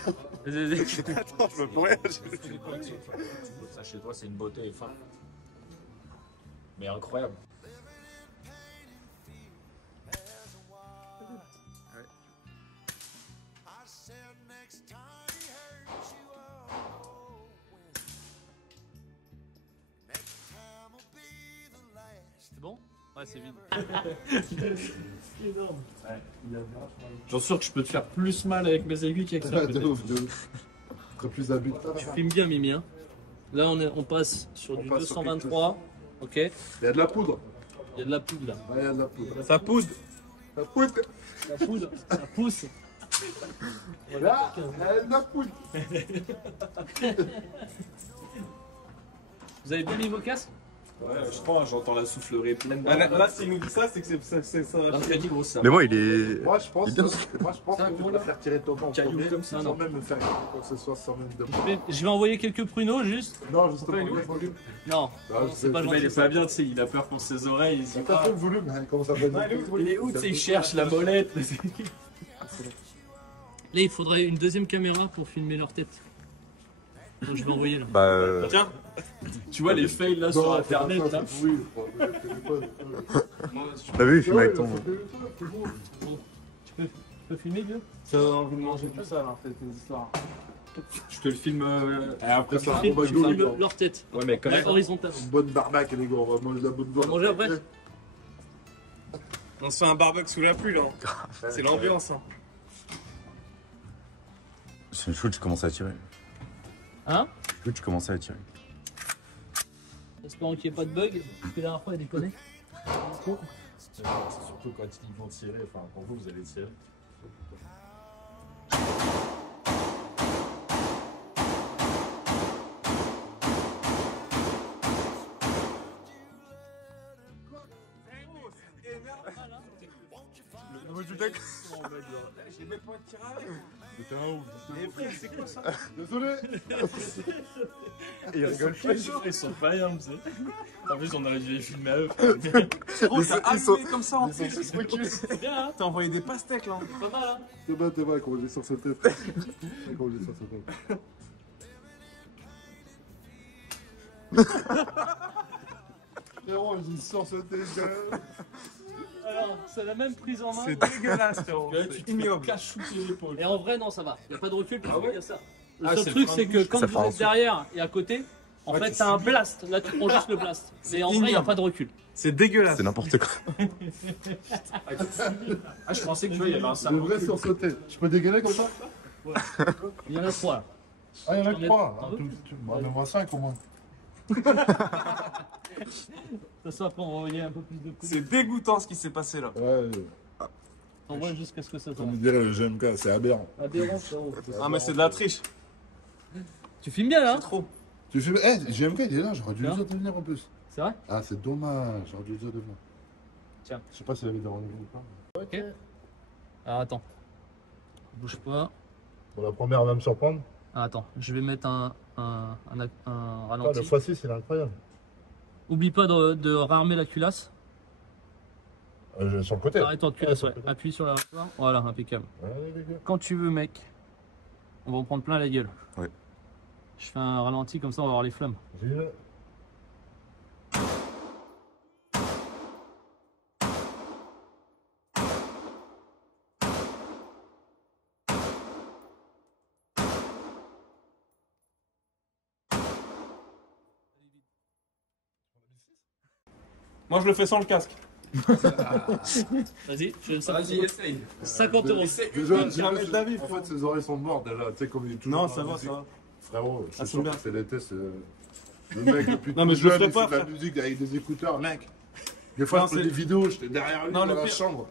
Vas-y, vas-y. Attends, je veux plus rien. Tu les collections. Ça chez toi, c'est une beauté et fin. Mais incroyable. c'est vide. J'en sûr que je peux te faire plus mal avec mes aiguilles qu'avec ça. De ouf, de ouf. Très plus habile. Tu filmes bien, Mimi. Hein. Là, on passe sur du 223. Ok. Il Il y a de la poudre. y a de la poudre là. Ouais, il y a de la poudre. Ça pousse. La poudre. La poudre, ça pousse. Là, il y a de la poudre. Vous avez bien mis vos casques? Ouais, je crois, j'entends la soufflerie pleine. Là, s'il nous dit ça, c'est que c'est ça. Très gros ça. Mais moi, il est. Moi, je pense Il est bien. que tu peux faire tirer ton temps Caillou premier, comme ça, sans non. même me faire quoi que ce soit, sans même de. Je vais envoyer quelques pruneaux juste. Non, justement, le volume. Non, c'est pas Il gentil. est pas bien, tu sais, il a peur pour ses oreilles. Il T'as fait le volume, hein, comment ça va dire. Il est où, tu sais, il cherche la molette. Là, il faudrait une deuxième caméra pour filmer leur tête. Donc, je vais envoyer là. Bah. Tiens, tu vois les fails là sur internet là. Oui, T'as vu, il filme avec ton. Tu peux filmer, vieux? Ça a envie de manger tout ça, là, en fait, tes histoires. Je te le filme après ça. Tu filmes leur tête. Ouais, mais quand même. Horizontal. Une bonne barbaque, les gars, on va manger de la bonne On va manger après? On se fait un barbecue sous la pluie, là. C'est l'ambiance, hein. C'est chaud, tu commences à tirer. Hein? Chaud, tu commences à tirer. Espérons qu'il n'y ait pas de bug. Parce que la dernière fois, il déconnait. Surtout quand ils vont tirer, enfin pour vous, vous allez tirer. Le nouveau du deck. J'ai même pas de tirage. C'était un ouf. Mais frère, c'est quoi ça? Désolé. Il rigole pas. Ils sont pas rien, tu sais. En plus, on aurait dû les filmer à eux. Gros, t'as ils sont- allumé comme ça en plus. C'est bien, hein? T'as envoyé des pastèques, là. Pas mal, hein? T'es mal, comment j'ai sur ce tête. Comment j'ai sur ce tête. Frérot, j'ai sur ce tête. Alors, c'est la même prise en main. C'est dégueulasse, frérot. Là, tu C'est te ignoble. caches sous tes épaules. Et en vrai, non, ça va. Il n'y a pas de recul parce qu'il y a ça. Le Ah, seul c'est truc, plein c'est de que bouche. quand Ça vous fait un êtes derrière et à côté, en Ouais, fait, tu t'as un subis. blast. Là, tu prends juste le blast. Mais en vrai, il n'y a ignoble. pas de recul. C'est dégueulasse. C'est n'importe quoi. Ah, je pensais que tu vois, il y avait un Le salon. vrai sur ce tête. Je peux dégainer comme ça? Il y en a 3 là. Ah, il y en a T'en que 3. t'en veux Donne-moi 5 au moins. De toute façon, après, on va envoyer un peu plus de coups. C'est dégoûtant ce qui s'est passé là. Ouais, On voit jusqu'à ce que ça comme tombe. dirait le GMK, c'est aberrant. Aberrant, frérot. Ah, mais c'est de la triche. Tu filmes bien là? C'est trop. Tu fais. Eh, GMK il est là, j'aurais dû Tiens. les autres venir en plus. C'est vrai? Ah, c'est dommage, j'aurais dû les autres venir. Tiens. Je sais pas s'il avait des rendez-vous ou pas. Ok. Alors attends. Bouge pas. Bon, la première va me surprendre. Ah, attends, je vais mettre un Ah, ralenti. le x6, il est incroyable. Oublie pas de réarmer la culasse. Sur le côté. Arrête-toi de culasse, ouais. Appuie sur la barre. Voilà, impeccable. Allez, les gars. Quand tu veux, mec. On va en prendre plein la gueule. Ouais. Je fais un ralenti comme ça, on va avoir les flammes. J'y vais. Moi, je le fais sans le casque. Vas-y, je fais ça. Vas-y, essaye. 50 euros. Déjà, jamais de la vie, en fait, ses oreilles sont mortes déjà. Tu sais, comme il est toujours Non, dans ça la va, musique. ça va. Frérot, Ah, c'est sûr bien. que c'est l'été, c'est. Le mec, depuis Non, mais tout je le jeune, ferai il pas, fait de la frère. musique avec des écouteurs, mec. Des fois, Non, je fais c'est- des vidéos, j'étais derrière lui Non, dans le la pire- chambre.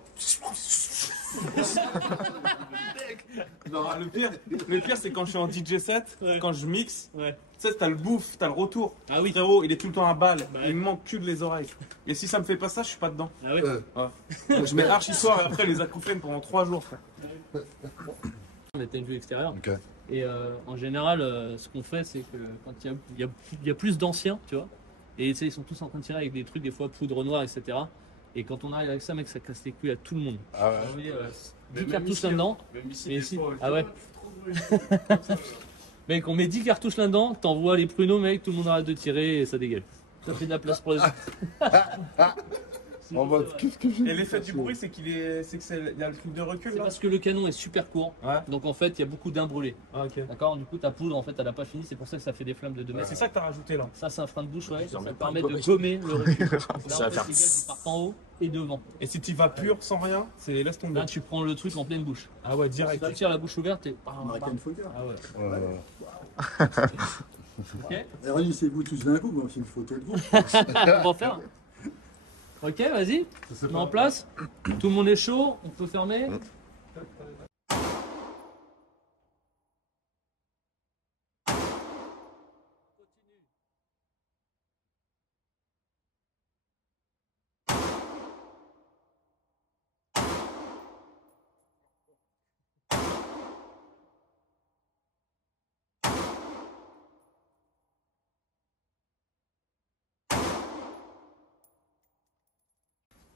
Non, le pire c'est quand je suis en DJ set, Ouais. quand je mixe, Ouais. tu sais, t'as le bouffe, t'as le retour. Ah oui. Frérot, il est tout le temps à balle. Bah Il me manque plus de les oreilles. Et si ça me fait pas ça, je suis pas dedans. Ah oui. Je mets archi soir et après les acouphènes pendant 3 jours, frère. On était une vue extérieure. Ok. Et en général, ce qu'on fait, c'est que quand il y a plus d'anciens, tu vois, et tu sais, ils sont tous en train de tirer avec des trucs, des fois poudre noire, etc. Et quand on arrive avec ça, mec, ça casse les couilles à tout le monde. Ah ouais. On met 10 cartouches là-dedans. Même ici, Mais des ici, fois, ah ouais. Mec, on met 10 cartouches là-dedans, t'envoies les pruneaux, mec, tout le monde arrête de tirer et ça dégage. Ça fait de la place pour les autres. C'est En mode, vrai. qu'est-ce que j'ai Et l'effet du bruit, c'est qu'il est. C'est que il y a le truc de recul C'est là. parce que le canon est super court, Ouais. donc en fait il y a beaucoup d'imbrûlés. Ah, ok. D'accord. Du coup ta poudre en fait elle a pas fini, c'est pour ça que ça fait des flammes de 2 mètres. C'est ça que t'as rajouté là. Ça c'est un frein de bouche, ouais. Ça met pas permet un de gommage. gommer le recul. Là, Ça va en fait, faire les gaz ils partent en haut et devant. Et si tu vas pur sans rien, c'est laisse tomber. Là tu prends le truc en pleine bouche. Ah ouais, Si direct. tu tires la bouche ouverte et. Ah ouais. Ok. Réunissez-vous tous d'un coup, moi, c'est une photo de vous. On va en faire. Ok, vas-y. C'est On est en place. Tout le monde est chaud. On peut fermer.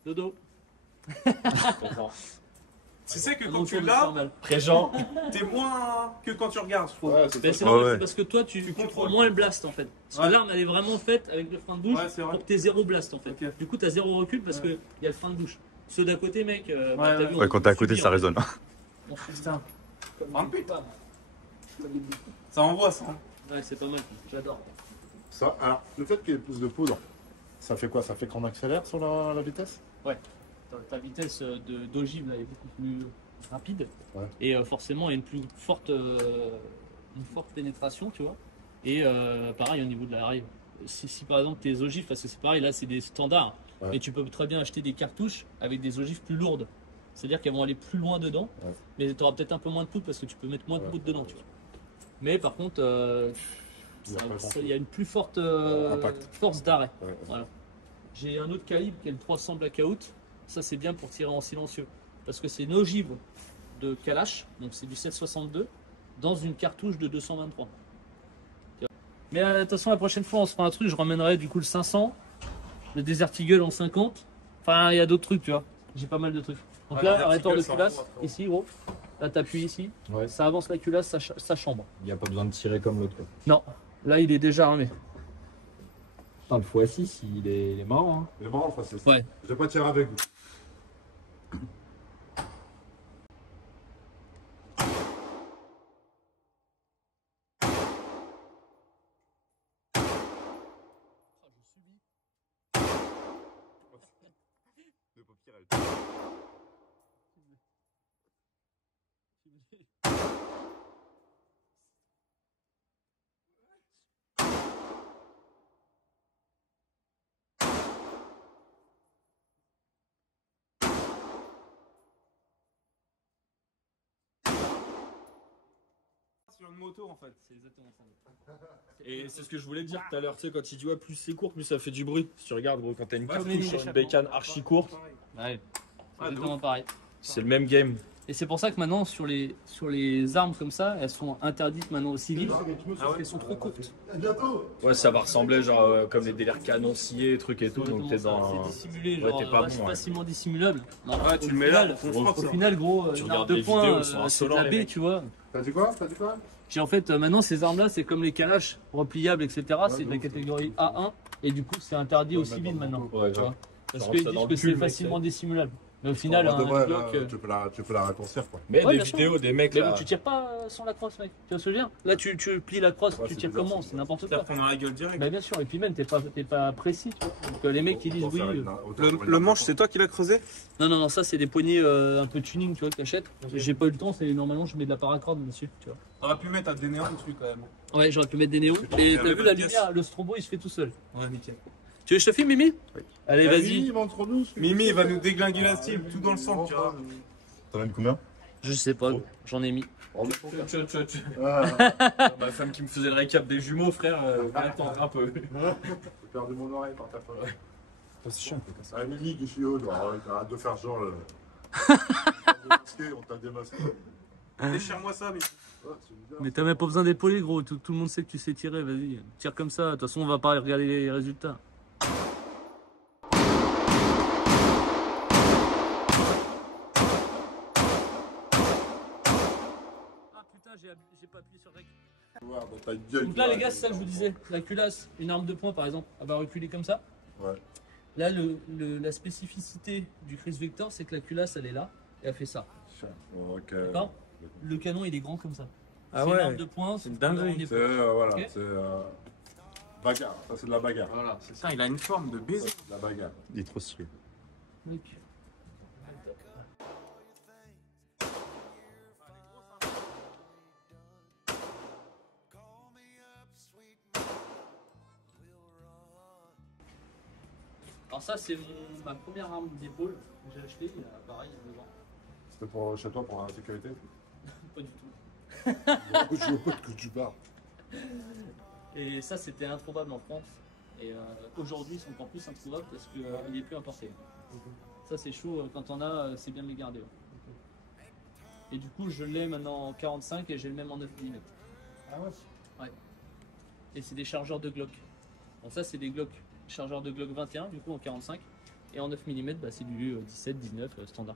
Dodo. Tu sais que On quand tu tourne l'as, normal. Présent. t'es moins que quand tu regardes, je trouve. Ouais, c'est Mais ça. c'est Ouais, normal, ouais. c'est parce que toi tu prends contrôles. moins le blast en fait. Parce Ouais. que l'arme elle est vraiment faite avec le frein de bouche Ouais, c'est vrai. pour que t'aies zéro blast en fait. Ok. Du coup t'as zéro recul parce Ouais. qu'il y a le frein de bouche. Ceux d'à côté mec, Ouais, t'as vu, ouais. on Ouais, quand t'es à côté, subit, ça en fait. résonne. On subit. Putain, Comme Frein de des pute. boules. Comme des boules. ça envoie ça. Ouais c'est pas mal, j'adore. Ça, alors, le fait qu'il y ait plus de poudre, ça fait quoi? Ça fait qu'on accélère sur la vitesse? Ta vitesse d'ogive là est beaucoup plus rapide Ouais. et forcément il y a une plus forte, pénétration tu vois. Et pareil au niveau de la rail. Si par exemple tes ogives, parce que c'est pareil là c'est des standards, Ouais. mais tu peux très bien acheter des cartouches avec des ogives plus lourdes. C'est-à-dire qu'elles vont aller plus loin dedans, Ouais. mais tu auras peut-être un peu moins de poudre parce que tu peux mettre moins de Ouais. poudre dedans. Tu vois. Mais par contre, Il y a pas grand-chose. il y a une plus forte Impact. force d'arrêt. Ouais, ouais. Voilà. J'ai un autre calibre qui est le 300 Blackout. Ça, c'est bien pour tirer en silencieux. Parce que c'est une ogive de Kalash, donc c'est du 7,62, dans une cartouche de 223. Mais attention, la prochaine fois, on se fera un truc. Je ramènerai du coup le 500, le Desert Eagle en 50. Enfin, il y a d'autres trucs, tu vois. J'ai pas mal de trucs. Donc Ouais, là, Desert arrêteur de Eagle, ça culasse, envoie, frérot. ici, gros. Là, t'appuies ici. Ouais. Ça avance la culasse, ça chambre. Il n'y a pas besoin de tirer comme l'autre. quoi. Non, là, il est déjà armé. Ah, le x6, il est marrant. Hein. Il est marrant, enfin, c'est Ouais. Je vais pas tirer avec vous. Sur une moto en fait. C'est exactement ça. Et c'est ce que je voulais dire tout à l'heure, tu sais, quand il dit ouais, plus c'est court, plus ça fait du bruit. Si tu regardes, gros, quand t'as une Ouais, cartouche c'est sur une échappement. bécane archi courte, Ouais, c'est Ouais, de exactement pareil. c'est le même game. Et c'est pour ça que maintenant, sur les armes comme ça, elles sont interdites maintenant aux civils. Parce qu'elles sont trop courtes. Ouais, ça va ressembler genre comme les délires canonciers, trucs et tout, donc t'es dans. C'est dissimulé, Ouais, genre, t'es pas c'est bon, ouais. facilement dissimulable. Non, Ouais, au tu le mets là, final- on se frotte, Au ça. final, gros, Tu une arme regardes de les poing, vidéos, ils sont c'est de insolents, la les baie, mecs. tu vois. T'as dit quoi? T'as dit quoi? J'ai en fait, maintenant, ces armes-là, c'est comme les calaches repliables, etc. C'est de la catégorie A1. Et du coup, c'est interdit aux civils maintenant. Ouais, Tu vois. Parce rentre qu'ils ça disent dans que le c'est cul, mec, facilement dissimulable. Mais au final, En un vrai, Glock, là, tu peux la raccourcir, quoi. Mais Ouais, des bien sûr. vidéos des mecs mais là. bon, tu tires pas sans la crosse, mec. Tu vois ce que je veux dire? Là, tu plies la crosse, Ouais, tu c'est tires bizarre, comment? c'est C'est n'importe Tu vas quoi. prendre la gueule direct. Bah bien sûr, et puis même t'es pas précis, tu vois. Donc les mecs qui disent oui. Le manche, c'est toi qui l'as creusé? Non, ça c'est des poignées un peu tuning, tu vois, que t'achètes. J'ai pas eu le temps, c'est normalement je mets de la paracorde dessus, tu vois. T'aurais pu mettre des néons dessus quand même. Ouais, j'aurais pu mettre des néons. C'est bon, Et il y t'as avait vu la la pièce. lumière, le strobo il se fait tout seul. Ouais, nickel. Tu veux que je te filme, Mimi? Allez, vas-y. Il va entre nous. Mimi, il va nous déglinguer la cible, tout dans le sang, tu vois. T'en as mis combien? Je sais pas, j'en ai mis. Ma femme qui me faisait le récap des jumeaux, frère, attendre un peu. J'ai perdu mon oreille par ta faute. C'est chiant un peu comme ça. Ah, Emily, qui suis haut, arrête de faire genre. On t'a démasqué. Déchire-moi ça, mais. Ouais, c'est bizarre. Mais t'as même pas besoin d'épauler, gros. Tout le monde sait que tu sais tirer, vas-y. Tire comme ça, de toute façon on va pas regarder les résultats. Ah putain, j'ai pas appuyé sur rec. Voir dans ta gueule, Donc là les gars, c'est ça que je vous disais. La culasse, une arme de poing par exemple, elle va reculer comme ça. Ouais. Là, la spécificité du Chris Victor, c'est que la culasse, elle est là et elle fait ça. Ok. D'accord. Le canon, il est grand comme ça. Ah c'est ouais. une arme de poing, C'est une dinguerie. C'est voilà, Ok. c'est bagarre. Ça c'est de la bagarre. Voilà, c'est ça, il a une forme de baiser. La bagarre. Il est trop stylé. Alors ça, c'est ma première arme d'épaule que j'ai achetée il y a pareil, il y a 2 ans. C'était pour chez toi pour la sécurité. Pas du tout. Je veux pas que tu parles. Et ça, c'était introuvable en France. Et aujourd'hui, ils sont encore plus introuvables parce qu'il n'est plus importé. Ça, c'est chaud. Quand on a, c'est bien de les garder. Ouais. Et du coup, je l'ai maintenant en 45 et j'ai le même en 9 mm. Ah ouais. Ouais. Et c'est des chargeurs de Glock. Donc ça, c'est des Glock, chargeurs de Glock 21, du coup en 45. Et en 9 mm, bah, c'est du 17, 19 standard.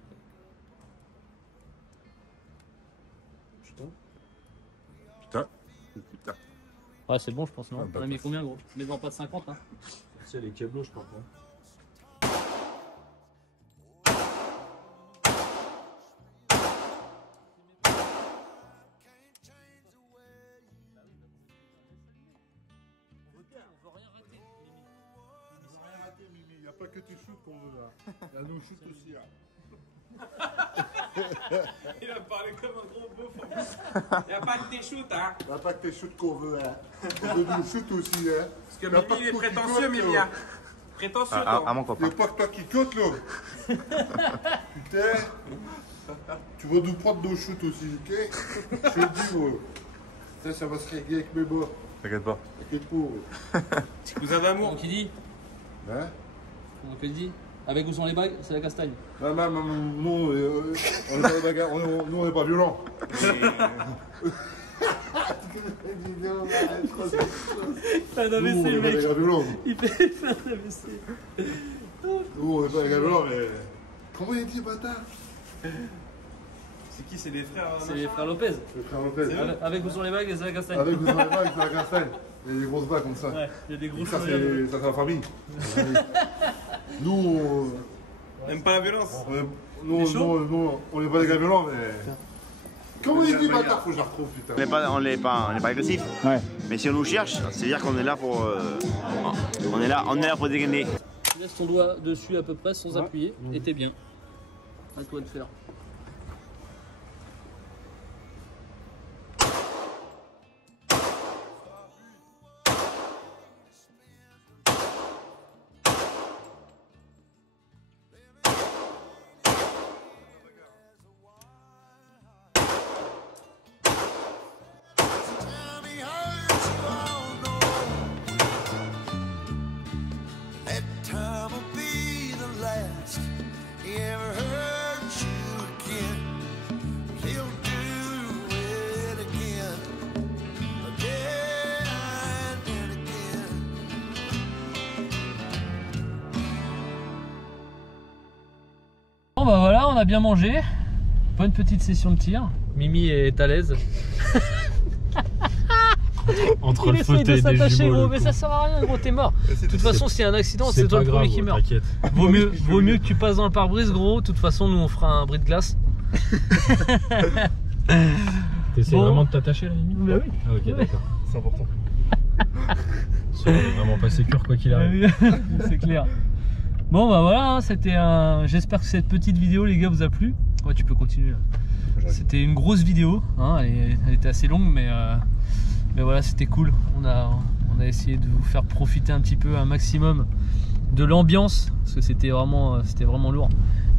Putain. Putain. Ouais, c'est bon, je pense, non? Ah, bah, On a mis combien, gros? Mais non, pas de 50, hein. C'est les câblos, je crois. On veut rien rater, Mimi. Il n'y a pas que tes shoots qu'on veut là. Il y a nos shoots aussi là. Il a parlé comme un gros beauf. Il n'y a pas que tes shoots, hein. Il n'y a pas que tes shoots qu'on veut hein. On veut nos shoots aussi hein. Parce que Y a pas Mimi, il est que toi qui prétentieux, cote, Mimi. là. Hein. Prétentieux, À toi. mon Il copain. n'y a pas que toi qui cote là. Putain. Tu vas nous prendre nos shoots aussi, ok? Je te le dis, moi. Ça va se régler avec mes bas. T'inquiète pas. T'inquiète pas. Ouais. Petit cousin d'amour. Comment qu'il dit? Hein? Comment qu'il dit? Avec ou sans les bagues, c'est la castagne. Non, nous, on n'est pas des bagarres, nous, on n'est pas violents. Un Nous, on AVC, n'est le pas des mec. gars violents. Il fait un AVC. Nous, on n'est pas des gars violents, mais. Comment il dit, bâtard? C'est qui? C'est des frères C'est les frères Lopez. Le frère Lopez. Avec ou sans les bagues, c'est la castagne. Avec vous savez pas, avec la castagne. Il y a des grosses bagues comme ça. Ouais, il y a des gros Ça, cheveux. c'est la famille. Nous, N'aime pas la violence. on n'est pas des gars violents, mais. Comment il dit, bâtard? Faut que je la retrouve, putain. On n'est pas agressif. Ouais. Mais si on nous cherche, c'est-à-dire qu'on est là pour. On est là pour dégainer. Tu laisses ton doigt dessus à peu près sans appuyer et t'es bien. À toi de faire. Bon bah voilà, on a bien mangé. Bonne petite session de tir. Mimi est à l'aise. Entre Il le essaye de fauteuil et des s'attacher, jumeaux, gros, le mais con. ça sert à rien, gros, t'es mort. De toute façon, s'il y a un accident, c'est toi pas le premier grave, qui meurt. t'inquiète. Vaut mieux que tu passes dans le pare-brise, gros. De toute façon, nous on fera un bris de glace. T'essayes Bon. vraiment de t'attacher là, Mimi? Bah oui. Ah ok, d'accord. C'est important. C'est vraiment pas sécure quoi qu'il arrive. C'est clair. Bon bah voilà, c'était un. J'espère que cette petite vidéo, les gars, vous a plu. Ouais, tu peux continuer là. C'était une grosse vidéo, hein, elle était assez longue, mais voilà, c'était cool. On a essayé de vous faire profiter un petit peu, un maximum de l'ambiance, parce que c'était vraiment lourd.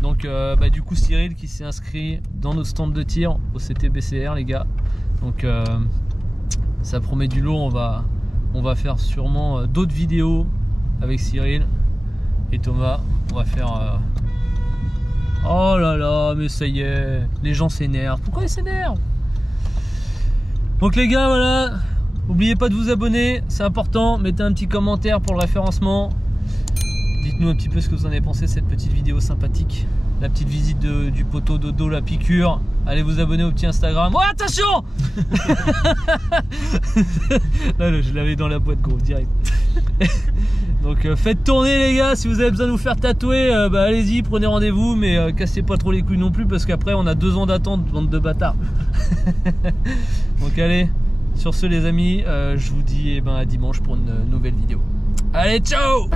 Donc du coup, Cyril qui s'est inscrit dans nos stands de tir au CTBCR, les gars. Donc ça promet du lourd. On va faire sûrement d'autres vidéos avec Cyril et Thomas. On va faire oh là là, mais ça y est, les gens s'énervent. Pourquoi ils s'énervent? Donc les gars, voilà, n'oubliez pas de vous abonner, c'est important. Mettez un petit commentaire pour le référencement. Dites-nous un petit peu ce que vous en avez pensé de cette petite vidéo sympathique. La petite visite du poteau dodo, la piqûre. Allez vous abonner au petit Instagram. Oh attention. Là, je l'avais dans la boîte, gros, direct. Donc faites tourner les gars, si vous avez besoin de vous faire tatouer, bah allez-y, prenez rendez-vous, mais cassez pas trop les couilles non plus parce qu'après on a 2 ans d'attente, bande de bâtards. Donc allez, sur ce les amis, je vous dis à dimanche pour une nouvelle vidéo. Allez, ciao!